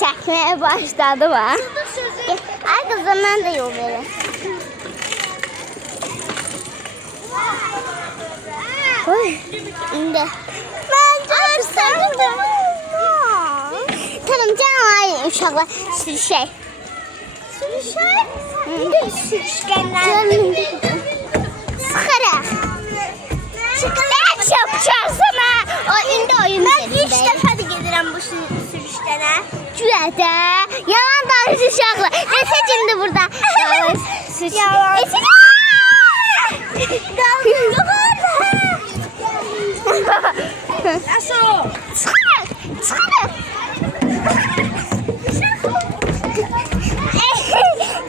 çəkməyə başladı var. Ay kızım, mən də yol verim. İndi. Ben görsəm. Tamam canım, uşaqlar sürüşək. Sürüşək? Sürüşkənlər. Sıxaraq. Bəlkə uçarsam ha. O indi oyun Ben 3 dəfə də gedirəm bu sürüşkənə. Güədə. Yalan danış uşaqlar. Nəsə şimdi burada. Yalan. Nasıl? Çıkarın. Çıkarın.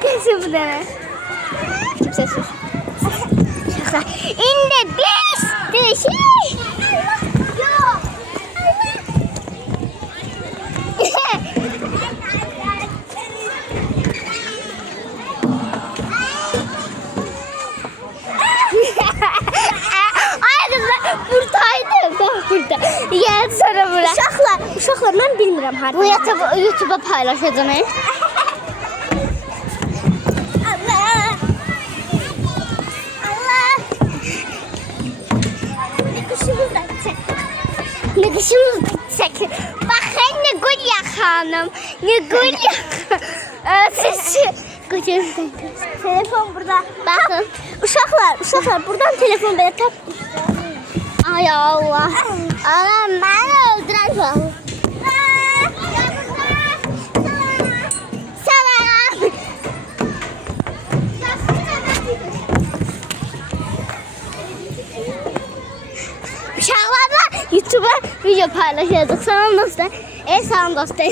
Kesin bu dene. Kimse sus. Şaka. İndi biz. Değişik. Yok. Ay kızlar buradaydı. Bak burada. Gel sonra bura. Uşaqlar mən bilmirəm harda. Bu YouTube'a paylaşacağım. Allah. Allah. Ne kuşumuz da çekti. Ne dişimiz çekin. Bakın ne gül yakanım. Ne gül yakanım. Gülüm. Telefon burada. Bakın. Uşaqlar buradan telefon belə tap. Ay Allah. Anam beni öldürəcək. Salam. Uşaqlarla YouTube'a video paylaşacağıq. Salam dostlar. Salam dostlar.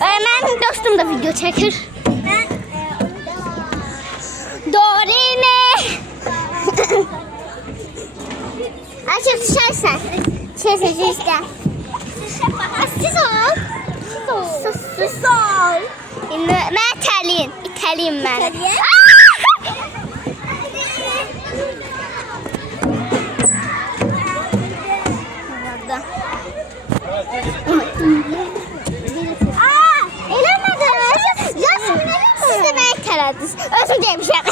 Mənim dostum da video çəkir. Dorime. Açık düşersen. Şey işte. Siz ol. Siz ol. Ben İtaliyim ben. İtalyan? Eləmədim. Siz də məni itələdiniz. Özüm demişəm.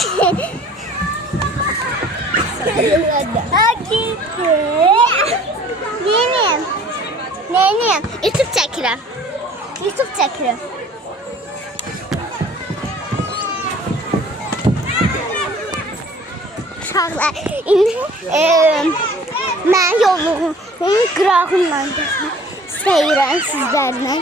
Neyim? YouTube çəkirəm. Uşaqlar, indi mən yolumun qırağından istəyirəm sizlərlə.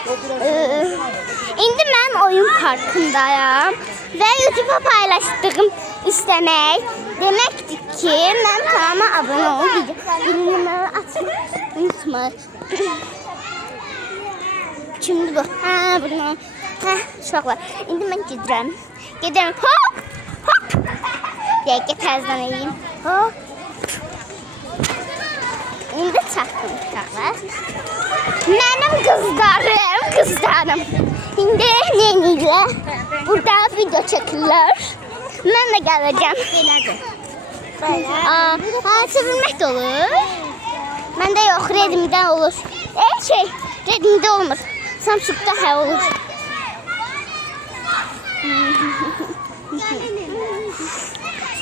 İndi mən oyun parkındayım və YouTube'a paylaşdığım istəmək deməkdir ki, mən kanalıma abunə olun, bildirimləri açmayı unutmayın. Kimdir bu? Bunu. Uşaqlar, indi mən gedirəm. Hop! Dəqiqə təzdən edeyim. Hop! İndi çatdım uşaqlar. Mənim qızlarım. İndi neynilə burada video çəkirlər. Mən də gələcəm. Belədir. Çevirmək də olur. Məndə yox, Redmi-də olur. Redmi-də olmur. Samsung-da olur.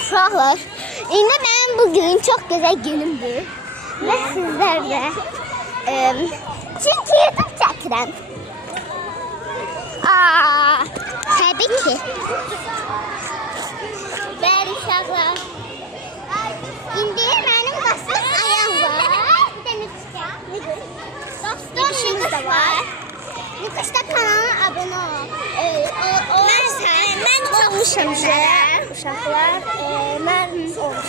Uşaqlar, indi mənim bugün çox gözəl günümdür. Və sizlərlə. Çünki YouTube çəkirəm. Təbii ki. Bəli uşaqlar. İndi mənim basım ayağım var. Bir də Nüquşda da var. Nüquşda kanalına abunə ol. Mən olmuşam uşaqlar. Mən olmuşam.